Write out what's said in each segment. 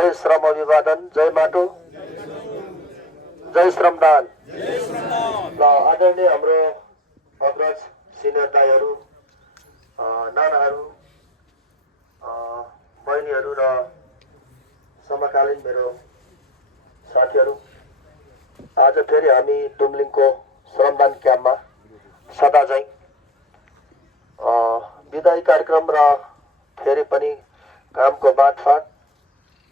जय श्रम अभिवादन, जय माटो, जय श्रमदान। ल आदरणीय हाम्रो अग्रज सिनियर दाइहरू, नानाहरू, बहिनीहरू र समकालीन मेरो साथीहरू, आज फेरि हामी दुम्लिङको श्रमदान क्याम्पमा सदा झैं विदाई कार्यक्रम र फेरि पनि कामको बाँडफाँड,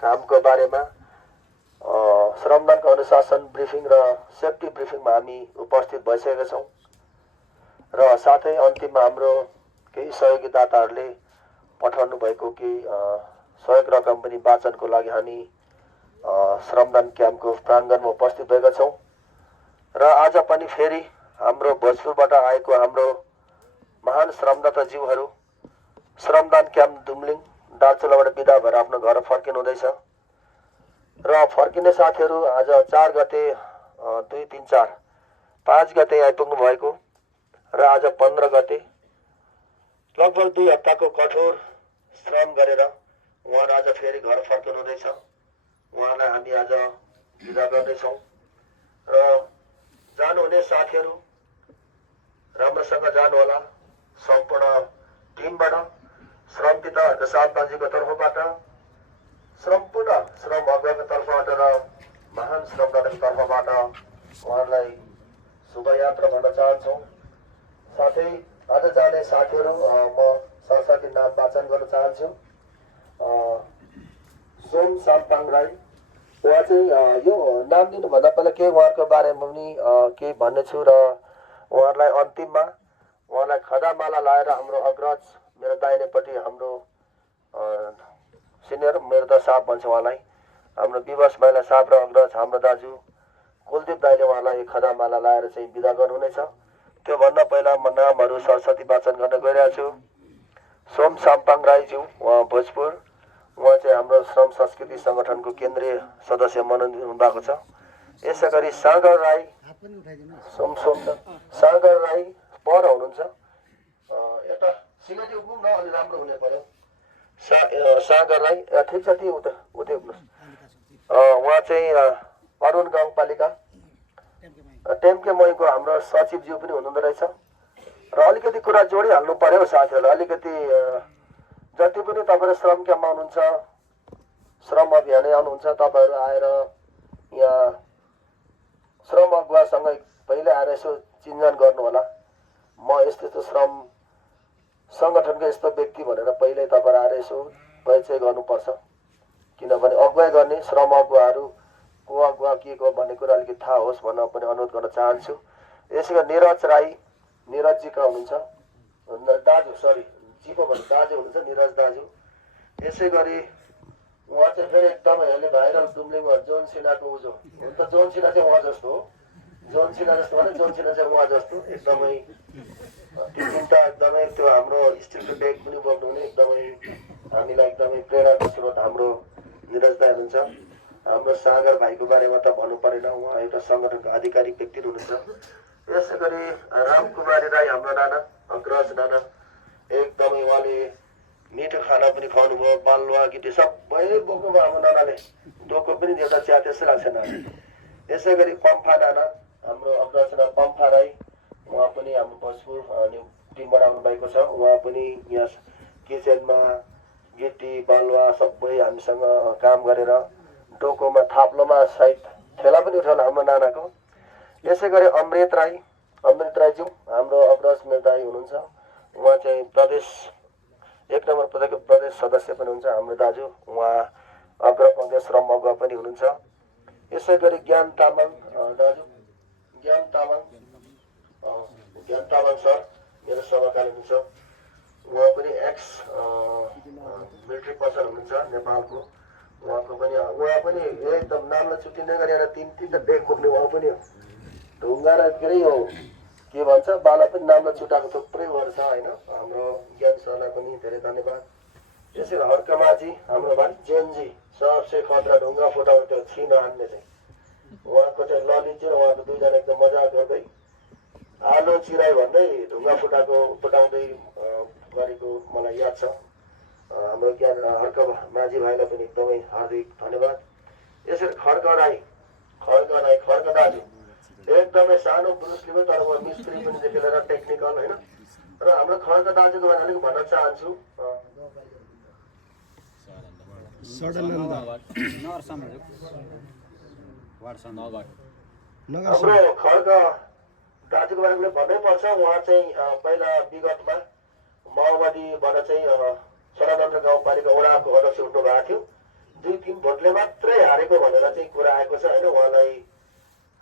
कामको बारेमा श्रमदानको अनुशासन ब्रिफिङ र सेफ्टी ब्रिफिङमा हामी उपस्थित भइसकेका छौँ र साथै अन्तिममा हाम्रो केही सहयोगी दाताहरूले पठाउनु भएको केही सहयोग रकम पनि वाचनको लागि हामी श्रमदान क्याम्पको प्राङ्गणमा उपस्थित भएका छौँ र आज पनि फेरि हाम्रो भोजपुरबाट आएको हाम्रो महान श्रमदाता जीवहरू श्रमदान क्याम्प दुम्लिङ दार्चुलाबाट बिदा भएर आफ्नो घर फर्किनु हुँदैछ र फर्किने साथीहरू आज 4 गते 2, 3, 4, 5 गते आइपुग्नु भएको र आज 15 गते लगभग 2 हप्ताको कठोर श्रम गरेर उहाँहरू आज फेरि घर फर्किनु हुँदैछ। उहाँलाई हामी आज बिदा गर्दैछौँ र जानुहुने साथीहरू राम्रोसँग जानुहोला। सम्पूर्ण टिमबाट, श्रम पिताहरूको साथबाजीको तर्फबाट, सम्पूर्ण श्रम अग्रजको तर्फबाट र महान श्रमदाताको तर्फबाट उहाँहरूलाई शुभयात्रा भन्न चाहन्छौँ। साथै आज जाने साथीहरू म सरस्वती नाम वाचन गर्न चाहन्छु। सोम साम्पाङ राई, उहाँ चाहिँ यो नाम दिनुभन्दा पहिला केही उहाँहरूको बारेमा पनि केही भन्नेछु र उहाँहरूलाई अन्तिममा उहाँलाई खदामाला लाएर हाम्रो अग्रज, मेरो दाहिनेपट्टि हाम्रो सिनियर मेरो त साहब भन्छ उहाँलाई, हाम्रो विवश महिला साहब र अग्रज हाम्रो दाजु कुलदीप दाइले उहाँलाई खदामाला लाएर चाहिँ बिदा गर्नुहुनेछ। त्योभन्दा पहिला म नामहरू सरस्वती वाचन गर्न गइरहेको छु। सोम साम्पाङ राईज्यू, उहाँ भोजपुर, उहाँ चाहिँ हाम्रो श्रम संस्कृति सङ्गठनको केन्द्रीय सदस्य मनोनित हुनुभएको छ। यसै गरी सागर राई, सागर राई पर हुनुहुन्छ, यता सिङ्गटी उठ्नु न अलि राम्रो हुने पर्यो। सागर राई ठिक छ, ती उतै उठ्नुहोस्। उहाँ चाहिँ अरुण गाउँपालिका टेम्के मईको हाम्रो सचिवज्यू पनि हुनुहुँदो रहेछ र अलिकति कुरा जोडिहाल्नु पर्यो साथीहरूलाई। अलिकति जति पनि तपाईँहरू श्रम क्याम्पमा आउनुहुन्छ, श्रम अभियानै आउनुहुन्छ, तपाईँहरू आएर यहाँ श्रम अगुवासँग पहिले आएर यसो चिन्जान गर्नु होला। म यस्तो यस्तो श्रम सङ्गठनको यस्तो व्यक्ति भनेर पहिल्यै तपाईँहरू आएर यसो परिचय गर्नुपर्छ, किनभने अगुवाई गर्ने श्रम अगुवाहरू को अगुवा के को भन्ने कुरा अलिकति थाहा होस् भन्न पनि अनुरोध गर्न चाहन्छु। यसै गरी निरज राई, निरजजीका हुनुहुन्छ दाजु, सरी जीको भन्नु दाजु हुनुहुन्छ, निरज दाजु। यसै गरी उहाँ चाहिँ फेरि एकदमै अहिले भाइरल दुम्लिङमा जोन सिन्हाको उजो हुन त, जोन सिन्हा चाहिँ उहाँ जस्तो हो, जोन सिन्हा जस्तो भने जोन सिन्हा चाहिँ उहाँ जस्तो एकदमै त्यो चिन्ता, एकदमै त्यो हाम्रो स्टिलको डेक पनि बोक्नुहुने, एकदमै हामीलाई एकदमै प्रेरणाको स्रोत हाम्रो निरज दाइ हुनुहुन्छ। हाम्रो सागर भाइको बारेमा त भन्नु परेन, उहाँ एउटा सङ्गठनको आधिकारिक व्यक्ति हुनुहुन्छ। यसै गरी रामकुमारी राई, हाम्रो नाना अग्रज नाना, एकदमै उहाँले मिठो खाना पनि खुवाउनु भयो, बालुवा गिटी सबै बोक्नुभयो हाम्रो नानाले, डोको पनि देख्दा चिया त्यसै लाग्छ नाना। यसै गरी पम्फा नाना, हाम्रो अग्रज नाना पम्फा राई, उहाँ पनि हाम्रो भोजपुर टिमबाट आउनु भएको छ। उहाँ पनि यहाँ किचनमा गिटी बालुवा सबै हामीसँग काम गरेर डोकोमा थाप्लोमा सायद ठेला पनि उठाउनु हाम्रो नानाको। यसै गरी अमृत राई, अमृत राईज्यू हाम्रो अग्रज मेरो दाइ हुनुहुन्छ, उहाँ चाहिँ प्रदेश 1 नम्बर पदको प्रदेश सदस्य पनि हुनुहुन्छ हाम्रो दाजु, उहाँ अग्रपङ्क्ति श्रम अगुवा पनि हुनुहुन्छ। यसै गरी ज्ञान तामाङ दाजु, ज्ञान तामाङ सर मेरो समकालीन हुनुहुन्छ, उहाँ पनि एक्स मिलिट्री पर्सन हुनुहुन्छ नेपालको। उहाँ पनि एकदम नामलाई छुट्टिँदै गरेर 3-3 डेक बोक्ने उहाँ पनि हो। ढुङ्गा र के अरे यो के भन्छ बाला पनि नामलाई छुट्याएको थुप्रै वर्ष होइन। हाम्रो ज्ञान सरलाई पनि धेरै धन्यवाद। त्यसरी हर्कमाझी हाम्रो भाइ जेनजी सबसे खतरा ढुङ्गा फुटाउने त्यो छिन हान्ने चाहिँ उहाँको चाहिँ ललित चाहिँ उहाँको दुईजना एकदम मजाक गर्दै आलु चिराई भन्दै ढुङ्गा फुटाउँदै गरेको मलाई याद छ। हाम्रो ज्ञान हर्क माझी भाइलाई पनि एकदमै हार्दिक धन्यवाद। यसरी खड्ग दाजु एकदमै सानो पुरुषले पनि तर म मिस्त्री पनि देखेर टेक्निकल होइन र हाम्रो खड्ग दाजुको बारेमा अलिक भन्न चाहन्छु। हाम्रो खड्ग दाजुको बारेमा भन्नै पर्छ। उहाँ चाहिँ पहिला विगतमा माओवादीबाट चाहिँ सनातन गाउँपालिका वडाको अध्यक्ष उठ्नु भएको थियो। 2-3 भोटले मात्रै हारेको भनेर चाहिँ कुरा आएको छ होइन। उहाँलाई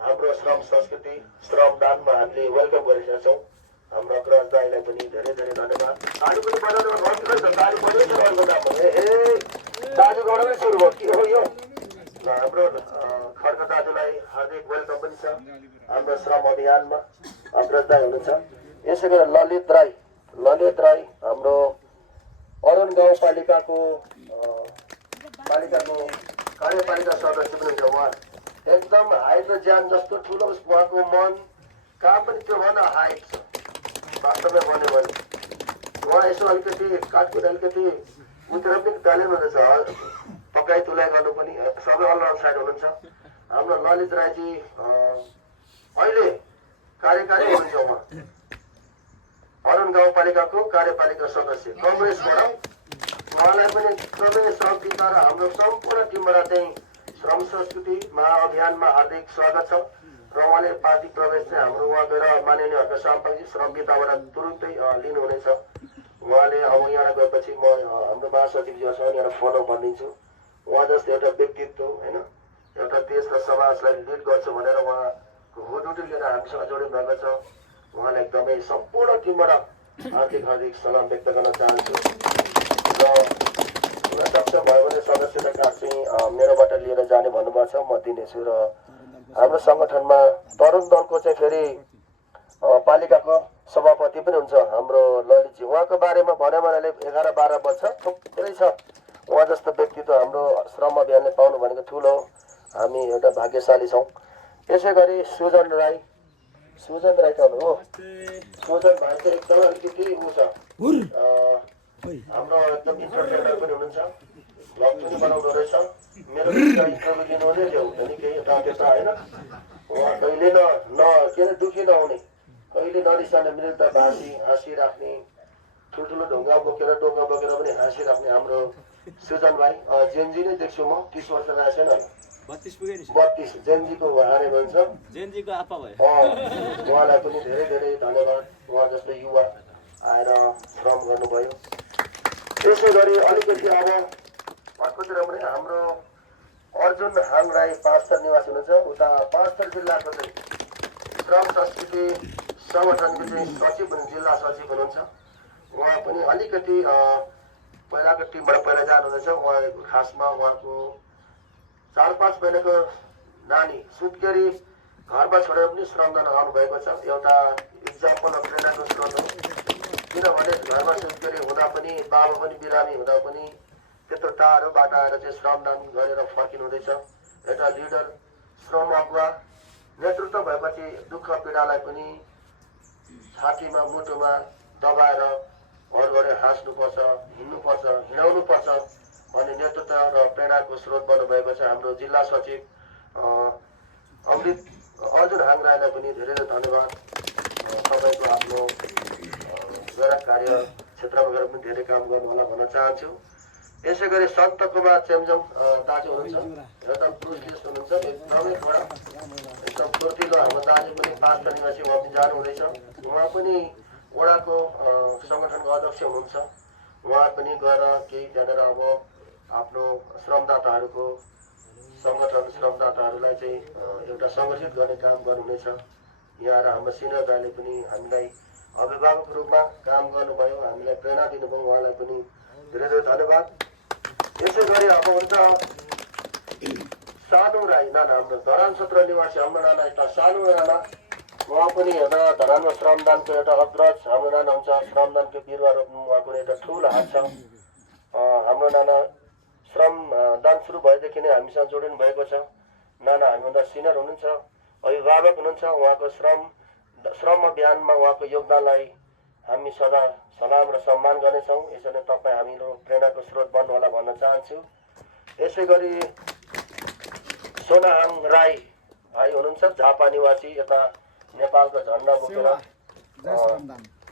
हाम्रो श्रम संस्कृति श्रमदानमा हामीले वेलकम गरिसकेका छौँ। हाम्रो अग्रज दाईलाई पनि धेरै धेरै धन्यवाद। ताली पनि बजाउनु गर्नु छ, ताली बजाउँछ अर्को दाम दाजु गराउनै सुरु भयो के हो यो। हाम्रो खड्ग दाजुलाई हार्दिक वेलकम पनि छ हाम्रो श्रम अभियानमा। अग्रज दाई हुनुहुन्छ। यसै गरी ललित राई हाम्रो अरुण गाउँपालिकाको कार्यपालिका सदस्य पनि हुन्छ। उहाँ एकदम हाइट र ज्यान जस्तो ठुलो उहाँको मन काम पनि त्योभन्दा हाइट छ वास्तवमै भन्यो भने। उहाँ यसो अलिकति काटकुट अलिकति उतिर पनि ट्यालेन्ट हुँदैछ, पकाइ तुलाइ गर्नु पनि सबै अलराउन्ड साइड हुनुहुन्छ। हाम्रो ललित राईजी अहिले कार्यकारी हुनुहुन्छ। उहाँ अरुण गाउँपालिकाको कार्यपालिका सदस्य कङ्ग्रेसबाट। उहाँलाई पनि एकदमै श्रमपिता र हाम्रो सम्पूर्ण टिमबाट चाहिँ श्रम संस्कृति महाअभियानमा हार्दिक स्वागत छ। र उहाँले पार्टी प्रवेश चाहिँ हाम्रो उहाँ गएर माननीय हर्क साम्पाङजी श्रमपिताबाट तुरुन्तै लिनुहुनेछ। उहाँले अब यहाँ गएपछि म हाम्रो महासचिवजीहरूसँग यहाँ फोनमा भनिदिन्छु। उहाँ जस्तो एउटा व्यक्तित्व होइन, एउटा देश र समाजलाई लिड गर्छु भनेर उहाँको हुटुटी लिएर हामीसँग जोडिनु भएको छ। उहाँलाई एकदमै सम्पूर्ण टिमबाट हार्दिक सलाम व्यक्त गर्न चाहन्छु। र हुन सक्छ भयो भने सदस्यता कार्ड चाहिँ मेरोबाट लिएर जाने भन्नुभएको छ, म दिनेछु। र हाम्रो सङ्गठनमा तरुण दलको चाहिँ फेरि पालिकाको सभापति पनि हुन्छ हाम्रो ललितजी। उहाँको बारेमा भन्यो भने 11-12 वर्ष थुप्रै छ। उहाँ जस्तो व्यक्तित्व हाम्रो श्रम अभियानले पाउनु भनेको ठुलो हो। हामी एउटा भाग्यशाली छौँ। यसै गरी सुजन राई त हो। सुजन भाइ चाहिँ एकदमै अलिकति ऊ छ, हाम्रो एकदम इन्टरटेनर पनि हुनुहुन्छ। भ्लग पनि बनाउनु रहेछ। मेरो इन्टरभ्यू दिनु हुँदै थियो केही यता त्यता होइन। उहाँ कहिले के अरे दुःखी नहुने, कहिले नरिसाउने, मिल्दभाषी हाँसिराख्ने, ठुल्ठुलो ढुङ्गा बोकेर डोङ्गा बोकेर पनि हाँसिराख्ने हाम्रो सुजन भाइ। जेनजी नै देख्छु म, 30 वर्ष रहेको छैन, 32 जेनजीको हारे भन्छ। उहाँलाई पनि धेरै धेरै धन्यवाद। उहाँ जस्तो युवा आएर श्रम गर्नुभयो। त्यसै गरी अलिकति अब अर्कोतिर पनि हाम्रो अर्जुन हाङ राई पाँचथर निवासी हुनुहुन्छ। उता पाँचथर जिल्लाको चाहिँ श्रम संस्कृति सङ्गठनको चाहिँ सचिव जिल्ला सचिव हुनुहुन्छ। उहाँ पनि अलिकति पहिलाको टिमबाट पहिला जानुहुँदैछ। उहाँ खासमा उहाँको 4-5 महिनाको नानी सुत्केरी घरमा छोडेर पनि श्रमदान आउनुभएको छ। एउटा इक्जाम्पल अफ प्रेरणाको स्रोत हो। किनभने घरमा सुत्केरी हुँदा पनि बाबा पनि बिरामी हुँदा पनि त्यत्रो टाढोबाट आएर चाहिँ श्रमदान गरेर फर्किनु हुँदैछ। एउटा लिडर श्रम अगुवा नेतृत्व भएपछि दुःख पीडालाई पनि छातीमा मुटुमा दबाएर घरघरे हाँस्नुपर्छ, हिँड्नुपर्छ, हिँडाउनुपर्छ भन्ने नेतृत्व र प्रेरणाको स्रोत बन्नुभएको छ हाम्रो जिल्ला सचिव अर्जुन हाङ राईलाई पनि धेरै धेरै धन्यवाद। तपाईँको आफ्नो गैर कार्य क्षेत्रमा गएर पनि धेरै काम गर्नु होला भन्न चाहन्छु। यसै गरी सन्त कुमार चेम्जोङ दाजु हुनुहुन्छ, एकदम पुरुषलिस्ट हुनुहुन्छ, एकदम फुर्तिलो हाम्रो दाजु पनि 5 निवासी। उहाँ पनि जानु हुँदैछ। उहाँ पनि वडाको सङ्गठनको अध्यक्ष हुनुहुन्छ। उहाँ पनि गएर केही त्यहाँनिर अब आफ्नो श्रमदाताहरूको सङ्गठन श्रमदाताहरूलाई चाहिँ एउटा सङ्गठित गर्ने काम गर्नुहुनेछ। यहाँ आएर हाम्रो सिनियर दाइले पनि हामीलाई अभिभावक रूपमा काम गर्नुभयो, हामीलाई प्रेरणा दिनुभयो। उहाँलाई पनि धेरै धेरै धन्यवाद। यसै गरी अब हुन्छ सानु राई नाना, हाम्रो धरान क्षेत्र निवासी हाम्रो नाना एउटा सानु नाना। उहाँ पनि एउटा धरानमा श्रमदानको एउटा अग्रज हाम्रो नाना हुन्छ। श्रमदानको बिरुवा रोप्नु उहाँको एउटा ठुलो हात छ। हाम्रो नाना श्रमदान सुरु भएदेखि नै हामीसँग जोडिनु भएको छ। नाना हामीभन्दा सिनियर हुनुहुन्छ, अभिभावक हुनुहुन्छ। उहाँको श्रम अभियानमा उहाँको योगदानलाई हामी सदा सलाम र सम्मान गर्नेछौँ। यसरी तपाईँ हामीहरू प्रेरणाको स्रोत बन्नु होला भन्न चाहन्छु। यसै गरी सोनाहाङ राई भाइ हुनुहुन्छ, झापा निवासी, यता नेपालको झन्डा बोकेर।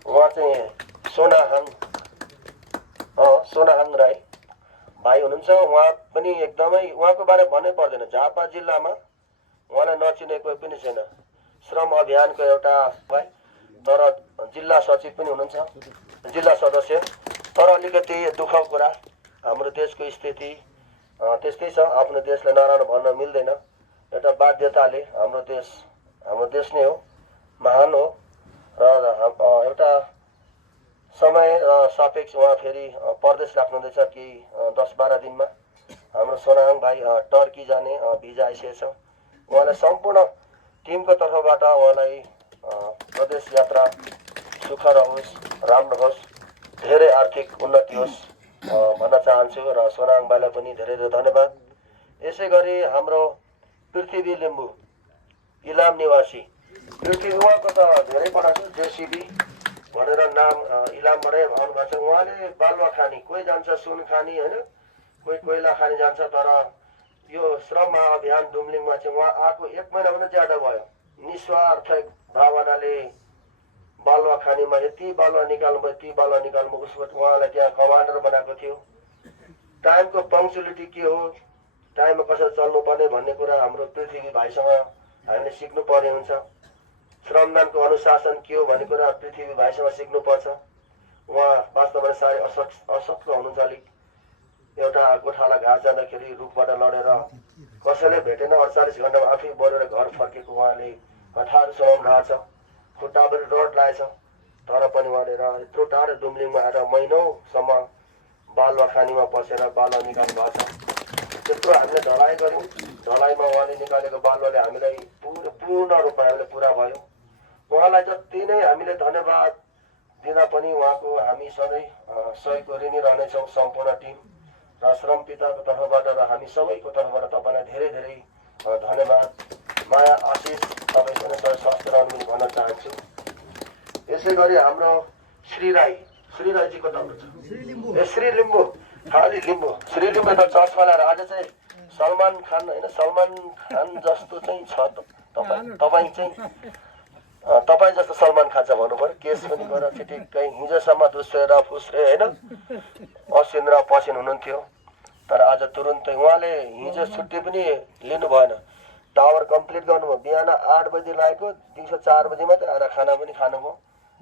उहाँ चाहिँ सोनाहाङ राई भाइ हुनुहुन्छ। उहाँ पनि एकदमै, उहाँको बारे भन्नै पर्दैन, झापा जिल्लामा उहाँलाई नचिने कोही पनि छैन। श्रम अभियानको एउटा भाइ, तर जिल्ला सचिव पनि हुनुहुन्छ, जिल्ला सदस्य। तर अलिकति दुःखको कुरा, हाम्रो देशको स्थिति त्यस्तै छ। आफ्नो देशलाई नराम्रो भन्न मिल्दैन। एउटा बाध्यताले हाम्रो देश नै हो, महान हो। र एउटा समय सापेक्ष उहाँ फेरि परदेश राख्नुहुँदैछ कि 10-12 दिनमा। हाम्रो सोनाहाङ भाइ टर्की जाने भिजा आइसकेको छ। उहाँलाई सम्पूर्ण टिमको तर्फबाट उहाँलाई प्रदेश यात्रा सुखर होस्, राम्रो होस्, धेरै आर्थिक उन्नति होस् भन्न चाहन्छु। र सोनाहाङ भाइलाई पनि धेरै धेरै धन्यवाद। यसै गरी हाम्रो पृथ्वी लिम्बू, इलाम निवासी पृथ्वी, उहाँको त धेरै पढाएको छ, जेसिबी भनेर नाम इलामबाटै आउनुभएको छ। उहाँले बालुवा खानी, कोही जान्छ सुन खानी होइन, कोही कोइला खानी जान्छ। तर यो श्रम अभियान डुम्लिङमा चाहिँ उहाँ आएको 1 महिनाभन्दा ज्यादा भयो। निस्वार्थ भावनाले बालुवा खानीमा यति बालुवा निकाल्नुभयो, यति बालुवा निकाल्नुभयो। उसबाट उहाँलाई त्यहाँ कमान्डर बनाएको थियो। टाइमको पङ्क्चुअलिटी के हो, टाइममा कसरी चल्नुपर्ने भन्ने कुरा हाम्रो पृथ्वी भाइसँग हामीले सिक्नु पर्ने हुन्छ। श्रमदानको अनुशासन के हो भन्ने कुरा पृथ्वी भाइसँग सिक्नुपर्छ। उहाँ वास्तवमा साह्रै अशक्त हुनुहुन्छ। अलिक एउटा गोठाला घाँस जाँदाखेरि रुखबाट लडेर कसैले भेटेन, 48 घन्टामा आफै बढेर घर फर्केको उहाँले कथाहरू सुनाउनु भएको छ। खुट्टाभरि रड लागेछ, तर पनि उहाँले यत्रो टाढो डुम्लिङमा आएर महिनौसम्म बालुवा खानीमा पसेर बालुवा निकाल्नु भएको छ। त्यत्रो हामीले ढलाइ गऱ्यौँ, ढलाइमा उहाँले निकालेको बालुवाले हामीलाई पूर्ण रूपमा हामीले पुरा भयो। उहाँलाई जति नै हामीले धन्यवाद दिँदा पनि उहाँको हामी सधैँ सहयोगको ऋणी रहनेछौँ। सम्पूर्ण टिम र श्रम पिताको तर्फबाट र हामी सबैको तर्फबाट तपाईँलाई धेरै धेरै धन्यवाद, माया, आशिष तपाईँको नै सबै स्वास्थ्य रहनु पनि भन्न चाहन्छु। यसै गरी हाम्रो श्री राईजी कता हुनुहुन्छ? श्री लिम्बू, खाली लिम्बू, श्री लिम्बू त चर्चमा ल्याएर आज चाहिँ सलमान खान होइन, सलमान खान जस्तो चाहिँ छ तपाईँ चाहिँ तपाईँ जस्तो सलमान खान छ भन्नु पर्यो। केस पनि गरेर ठिकै हिजोसम्म दुस्रे र फुस्रे होइन, असिन र पसिन हुनुहुन्थ्यो। तर आज तुरुन्तै उहाँले हिजो छुट्टी पनि लिनु भएन, टावर कम्प्लिट गर्नुभयो। बिहान 8 बजी लागेको, दिउँसो 4 बजी मात्रै आएर खाना पनि खानुभयो।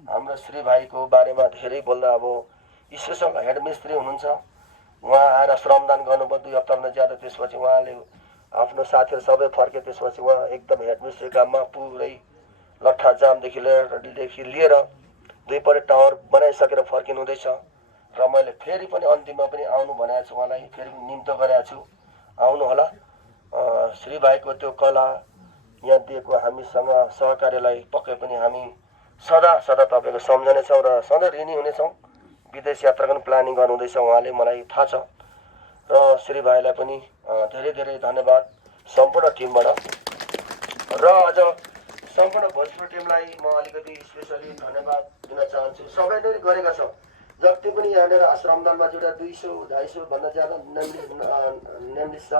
हाम्रो श्री भाइको बारेमा धेरै बोल्दा अब स्पेसल हेड मिस्त्री हुनुहुन्छ, उहाँ आएर श्रमदान गर्नुभयो 2 हप्ताभन्दा ज्यादा। त्यसपछि उहाँले आफ्नो साथीहरू सबै फर्के। त्यसपछि उहाँ एकदम हेड मिस्त्री काममा पुरै लट्ठा जामदेखि लिएर 2 पल्ट टावर बनाइसकेर फर्किनु हुँदैछ। र मैले फेरि पनि अन्तिममा पनि आउनु भनेको छु, उहाँलाई फेरि निम्तो गरेको छु, आउनु होला। श्री भाइको त्यो कला यहाँ दिएको हामीसँग सहकार्यलाई पक्कै पनि हामी सदा तपाईँको सम्झनेछौँ र सधैँ ऋणी हुनेछौँ। विदेश यात्राको पनि प्लानिङ गर्नुहुँदैछ उहाँले, मलाई थाहा छ। र श्री भाइलाई पनि धेरै धेरै धन्यवाद सम्पूर्ण टिमबाट। र अझ सम्पूर्ण भोजपुर टिमलाई म अलिकति स्पेसली धन्यवाद दिन चाहन्छु। सबैले गरेका छ, जति पनि यहाँनिर श्रमदानमा जुटेर 200-250 भन्दा ज्यादा नेमलिस्ट छ।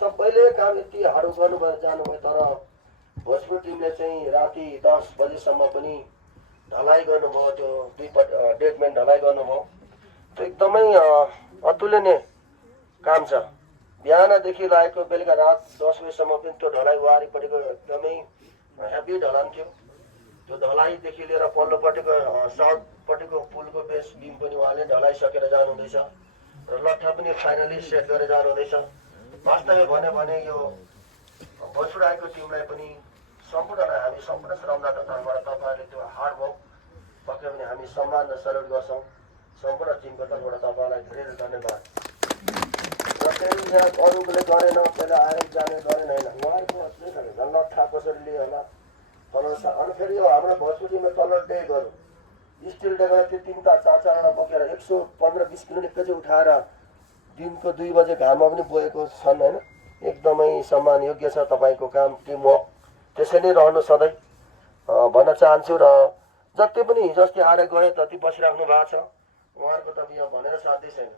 सबैले काम यति हार्ड गर्नुभयो, जानुभयो। तर भोजपुर टिमले चाहिँ राति 10 बजीसम्म पनि ढलाइ गर्नुभयो, त्यो 2 पट डेडमेन ढलाइ गर्नुभयो। त्यो एकदमै अतुलनीय काम छ। बिहानदेखि लागेको बेलुका रात 10 बजीसम्म पनि त्यो ढलाइ वारिपट्टिको एकदमै हेभी ढलान थियो। त्यो ढलाइदेखि लिएर पल्लोपट्टिको साउथपट्टिको पुलको बेस बिम पनि उहाँले ढलाइसकेर जानुहुँदैछ र लट्ठा पनि फाइनली सेट गरेर जानुहुँदैछ। वास्तवमा भन्यो भने यो भोजपुर आएको टिमलाई पनि हामी सम्पूर्ण श्रमदाता तर्फबाट तपाईँहरूले त्यो हार्ड वर्क पक्कै पनि हामी सम्मान र सल्युट गर्छौँ। सम्पूर्ण टिमको तर्फबाट तपाईँलाई धेरै धेरै धन्यवाद। र फेरि यहाँ अरूले गरेन, पहिला आएर जाने गरेन होइन, उहाँहरूको लट्ठा कसरी लियो होला तल। अनि फेरि यो हाम्रो भोजपुर टिमले तल डेकहरू स्टिल डेकमा त्यो 3-4-4वटा बोकेर 115-20 किलो एकैचोटि उठाएर दिनको 2 बजे घाममा पनि बोकेको छन् होइन। एकदमै सम्मान योग्य छ तपाईँको काम, टिमवर्क त्यसै नै रहनु सधैँ भन्न चाहन्छु। र जति पनि हिजो अस्ति आएर गयो, जति बसिराख्नु भएको छ उहाँहरूको त यहाँ भनेर साध्यै छैन।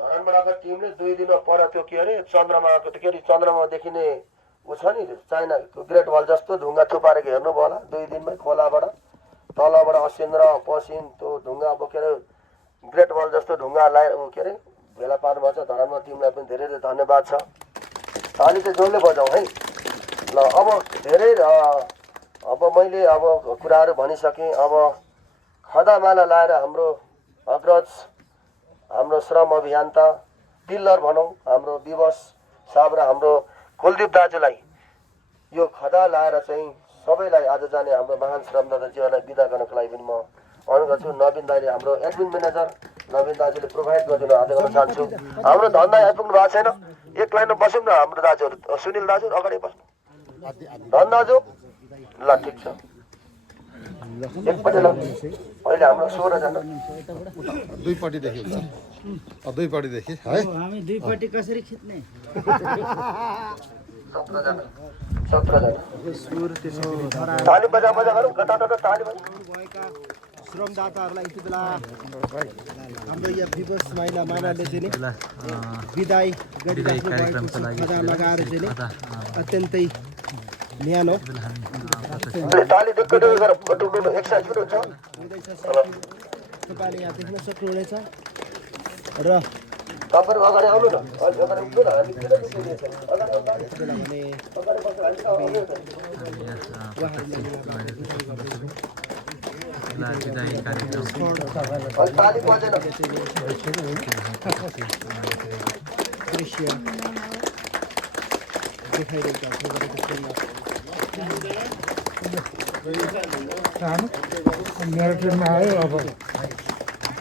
धरानबाटको टिमले 2 दिन पर त्यो के अरे चन्द्रमाको के अरे चन्द्रमा देखिने ऊ छ नि चाइनाको ग्रेट वाल जस्तो ढुङ्गा थुपारेको हेर्नुभयो होला 2 दिनमै खोलाबाट तलबाट असिन र पसिन त्यो ढुङ्गा बोकेर ग्रेट वाल जस्तो ढुङ्गा के अरे भेला पार्नुभएको छ। धरानमा टिमलाई पनि धेरै धेरै धन्यवाद छ। ताली चाहिँ जोडले बजाउँ है ल। अब धेरै अब मैले अब कुराहरू भनिसकेँ। अब खदामाला लाएर हाम्रो अग्रज हाम्रो श्रम अभियन्ता पिल्लर भनौँ हाम्रो विवश साहब र हाम्रो कुलदीप दाजुलाई यो खदा लाएर चाहिँ सबैलाई आज जाने हाम्रो महान श्रमदाताजीहरूलाई बिदा गर्नको लागि पनि म अनुरोध छु। नवीन दाइले हाम्रो एडमिन म्यानेजर नवीन दाजुले प्रोभाइड गरिदिनु आग्रह गर्न चाहन्छु। हाम्रो धन दाइ आइपुग्नु भएको छैन, एक लाइनमा बसौँ न हाम्रो दाजुहरू। सुनिल दाजु अगाडि बस्नु, धन दाजु ल ठिक छ। एकपट्टि ल अहिले हाम्रो 16 जना दुईपट्टिदेखि दुईपट्टिदेखि है हामी दुईपट्टि कसरी खिच्ने 17 जना ताली बजा गरौँ कता ताली बजा। भएका श्रमदाताहरूलाई यति बेला हाम्रो यहाँ विवश महिला मानवले चाहिँ नि विदाई गरिराख्नु भएको छ। खदा लगाएर चाहिँ नि अत्यन्तै न्यानो ताली दिक्क गरौँ कटुकटु एक साइड पनि हुन्छ। तपाईँले यहाँ देख्न सक्नुहुनेछ र तपाईहरु अगाडि आउनु न, अगाडि उठ्नु न, हामी किन निस्किन्छ अगाडि भने अगाडि बस्नु हामी आउनु न। ताली बजेन दृश्य देखाइरहेका मेरो टिममा आयो। अब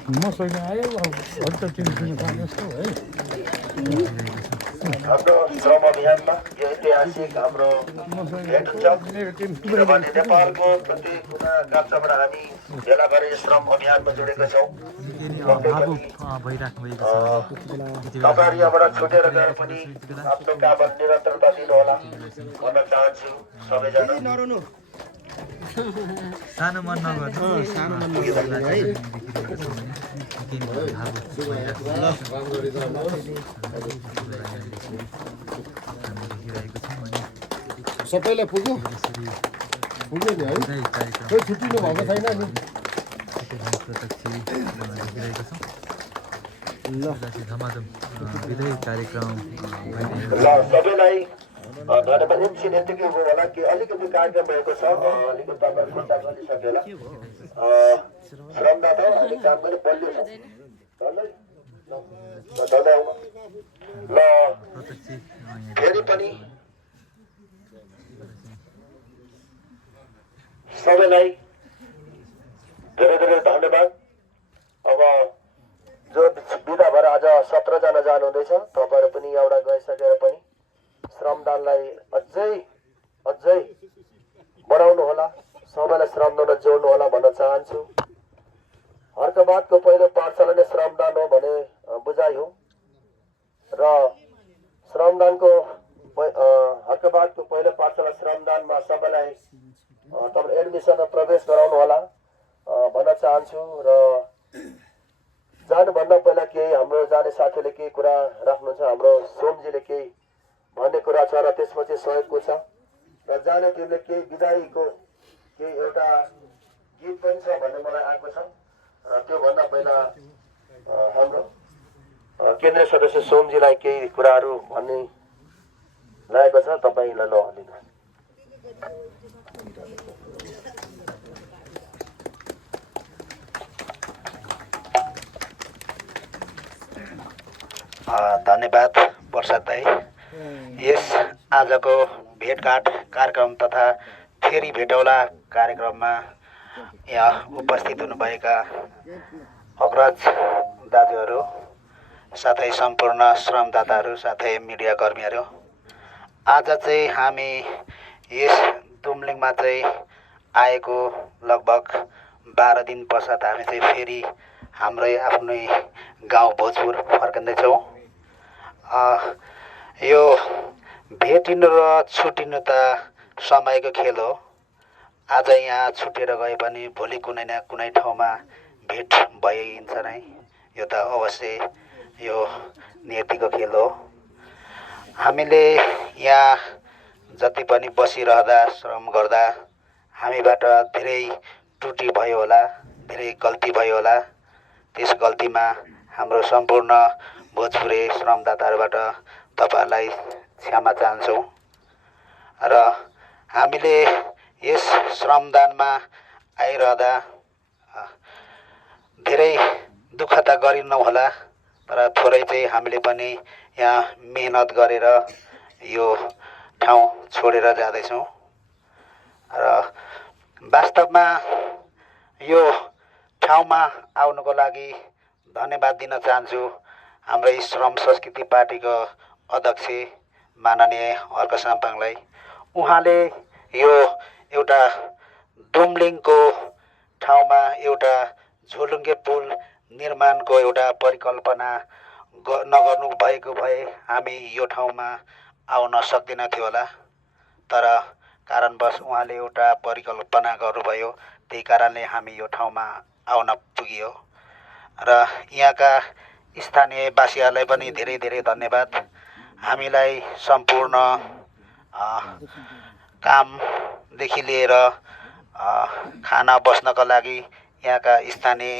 मसँग आयो अब हल्का टिम खाने जस्तो है। हाम्रो श्रम अभियानमा यो ऐतिहासिक हाम्रो भेट हुन्छ किनभने नेपालको प्रत्येक कुना गाउँबाट हामी भेला भएर श्रम अभियानमा जोडेका छौँ। तपाईँहरू यहाँबाट छुटेर गए पनि आफ्नो काममा निरन्तरता दिनुहोला भन्न चाहन्छु सबैजना। नरुनु सानो मन नगर्नु सानो मन नगर्नु है। सबैलाई पुग्यो पुग्यो नि है कोही छुट्टिनु भएको छैन नि। धमाधम विदाई कार्यक्रम ल सबैलाई धन्यवाद। एकछिन यतिकै हो होला कि अलिकति कार्यक्रम भएको छ, अलिकति तपाईँहरू खुट्टा गरिसक्यो होला। श्रमदाता हामी काम पनि बलियो छ ल। फेरि पनि सबैलाई धेरै धेरै धन्यवाद। अब जो बिदा भएर आज 17 जना जानुहुँदैछ तपाईँहरू पनि यहाँबाट गइसकेर पनि श्रमदानलाई अझै बढाउनु होला, सबैलाई श्रमदान जोड्नु होला भन्न चाहन्छु। हर्कबादको पहिलो पाठशाला नै श्रमदान हो भने बुझाइ हो र श्रमदानको हर्कबादको पहिलो पाठशाला श्रमदानमा सबैलाई तपाईँ एडमिसनमा प्रवेश गराउनु होला भन्न चाहन्छु। र जानुभन्दा पहिला केही हाम्रो जाने साथीले केही कुरा राख्नुहुन्छ, हाम्रो सोमजीले केही भन्ने कुरा छ र त्यसपछि सहयोगको छ र जाने टिमले केही विदाईको केही एउटा गीत पनि छ भन्ने मलाई आएको छ। र त्योभन्दा पहिला हाम्रो केन्द्रीय सदस्य सोमजीलाई केही कुराहरू भन्ने लागेको छ, तपाईँलाई ल लिनु। धन्यवाद प्रसाद दाई। यस आजको भेटघाट कार्यक्रम तथा फेरि भेटौला कार्यक्रममा यहाँ उपस्थित हुनुभएका अग्रज दाजुहरू साथै सम्पूर्ण श्रमदाताहरू साथै मिडियाकर्मीहरू, आज चाहिँ हामी यस तुमलिङमा चाहिँ आएको लगभग 12 दिन पश्चात हामी चाहिँ फेरि हाम्रै आफ्नै गाउँ भोजपुर फर्कँदैछौँ। यो भेटिनु र छुटिनु त समयको खेल हो। आज यहाँ छुटेर गए पनि भोलि कुनै न कुनै ठाउँमा भेट भइन्छ नै, यो त अवश्य यो नियतिको खेल हो। हामीले यहाँ जति पनि बसिरहँदा श्रम गर्दा हामीबाट धेरै त्रुटि भयो होला, धेरै गल्ती भयो होला। त्यस गल्तीमा हाम्रो सम्पूर्ण भोजपुरे श्रमदाताहरूबाट तपाईँहरूलाई क्षमा चाहन्छौँ र हामीले यस श्रमदानमा आइरहँदा धेरै दुःख त गरिनौँ होला, तर थोरै चाहिँ हामीले पनि यहाँ मेहनत गरेर यो ठाउँ छोडेर जाँदैछौँ र वास्तवमा यो ठाउँमा आउनुको लागि धन्यवाद दिन चाहन्छु हाम्रै श्रम संस्कृति पार्टीको अध्यक्ष माननीय हर्क साम्पाङलाई। उहाँले यो एउटा दुमलिङको ठाउँमा एउटा झोलुङ्गे पुल निर्माणको एउटा परिकल्पना नगर्नु भएको भए हामी यो ठाउँमा आउन सक्दैनथ्यो होला, तर कारणवश उहाँले एउटा परिकल्पना गर्नुभयो, त्यही कारणले हामी यो ठाउँमा आउन पुगियो र यहाँका स्थानीयवासीहरूलाई पनि धेरै धेरै धन्यवाद। हामीलाई सम्पूर्ण कामदेखि लिएर खाना बस्नका लागि यहाँका स्थानीय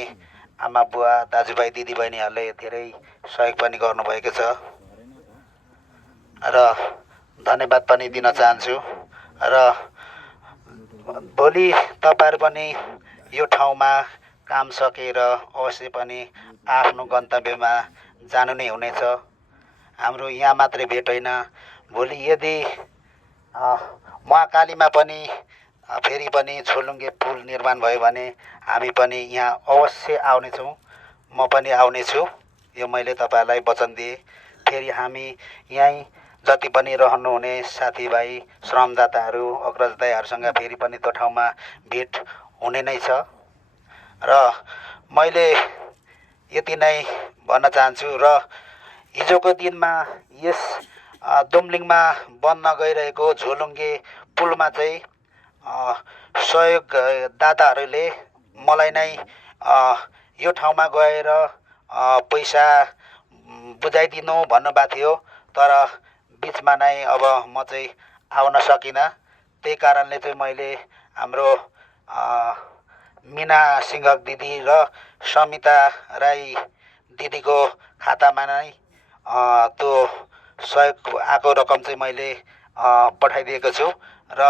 आमा बुवा दाजुभाइ दिदीबहिनीहरूले धेरै सहयोग पनि गर्नुभएको छ र धन्यवाद पनि दिन चाहन्छु र भोलि तपाईँहरू पनि यो ठाउँमा काम सकेर अवश्य पनि आफ्नो गन्तव्यमा जानु नै हुनेछ। हाम्रो यहाँ मात्रै भेट होइन, भोलि यदि महाकालीमा पनि फेरि पनि झोलुङ्गे पुल निर्माण भयो भने हामी पनि यहाँ अवश्य आउनेछौँ। म पनि आउनेछु, यो मैले तपाईँहरूलाई वचन दिएँ। फेरि हामी यहीँ जति पनि रहनुहुने साथीभाइ श्रमदाताहरू अग्रजदायहरूसँग फेरि पनि त्यो ठाउँमा भेट हुने नै छ र मैले यति नै भन्न चाहन्छु र हिजोको दिनमा यस दुमलिङमा बन्न गइरहेको झोलुङ्गे पुलमा चाहिँ सहयोगदाताहरूले मलाई नै यो ठाउँमा गएर पैसा बुझाइदिनु भन्नुभएको थियो, तर बिचमा नै अब म चाहिँ आउन सकिनँ। त्यही कारणले चाहिँ मैले हाम्रो मिना सिंह दिदी र समिता राई दिदीको खातामा नै त्यो सहयोग आएको रकम चाहिँ मैले पठाइदिएको छु र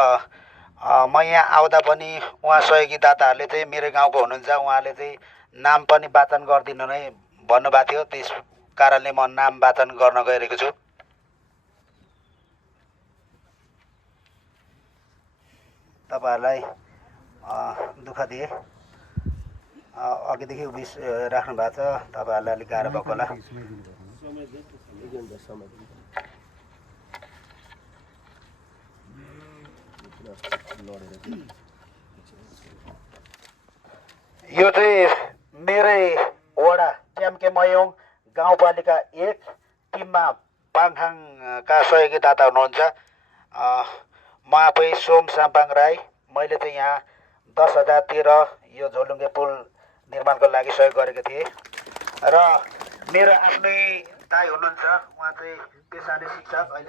म यहाँ आउँदा पनि उहाँ सहयोगी दाताहरूले चाहिँ मेरो गाउँको हुनुहुन्छ, उहाँले चाहिँ नाम पनि वाचन गरिदिनु नै भन्नुभएको थियो। त्यस कारणले म नाम वाचन गर्न गइरहेको छु। तपाईँहरूलाई दुःख दिए, अघिदेखि उभिस राख्नु भएको छ, तपाईँहरूलाई अलिक गाह्रो भएको होला। यो चाहिँ मेरै वडा ट्याम्के मयोङ गाउँपालिका 1 टिममा पाङथाङका सहयोगी दाता हुनुहुन्छ। म आफै सोम साम्पाङ राई। मैले चाहिँ यहाँ 10,013 यो झोलुङ्गे पुल निर्माणको लागि सहयोग गरेको थिएँ र मेरो आफ्नै दाइ हुनुहुन्छ, उहाँ चाहिँ पेसाले शिक्षक, अहिले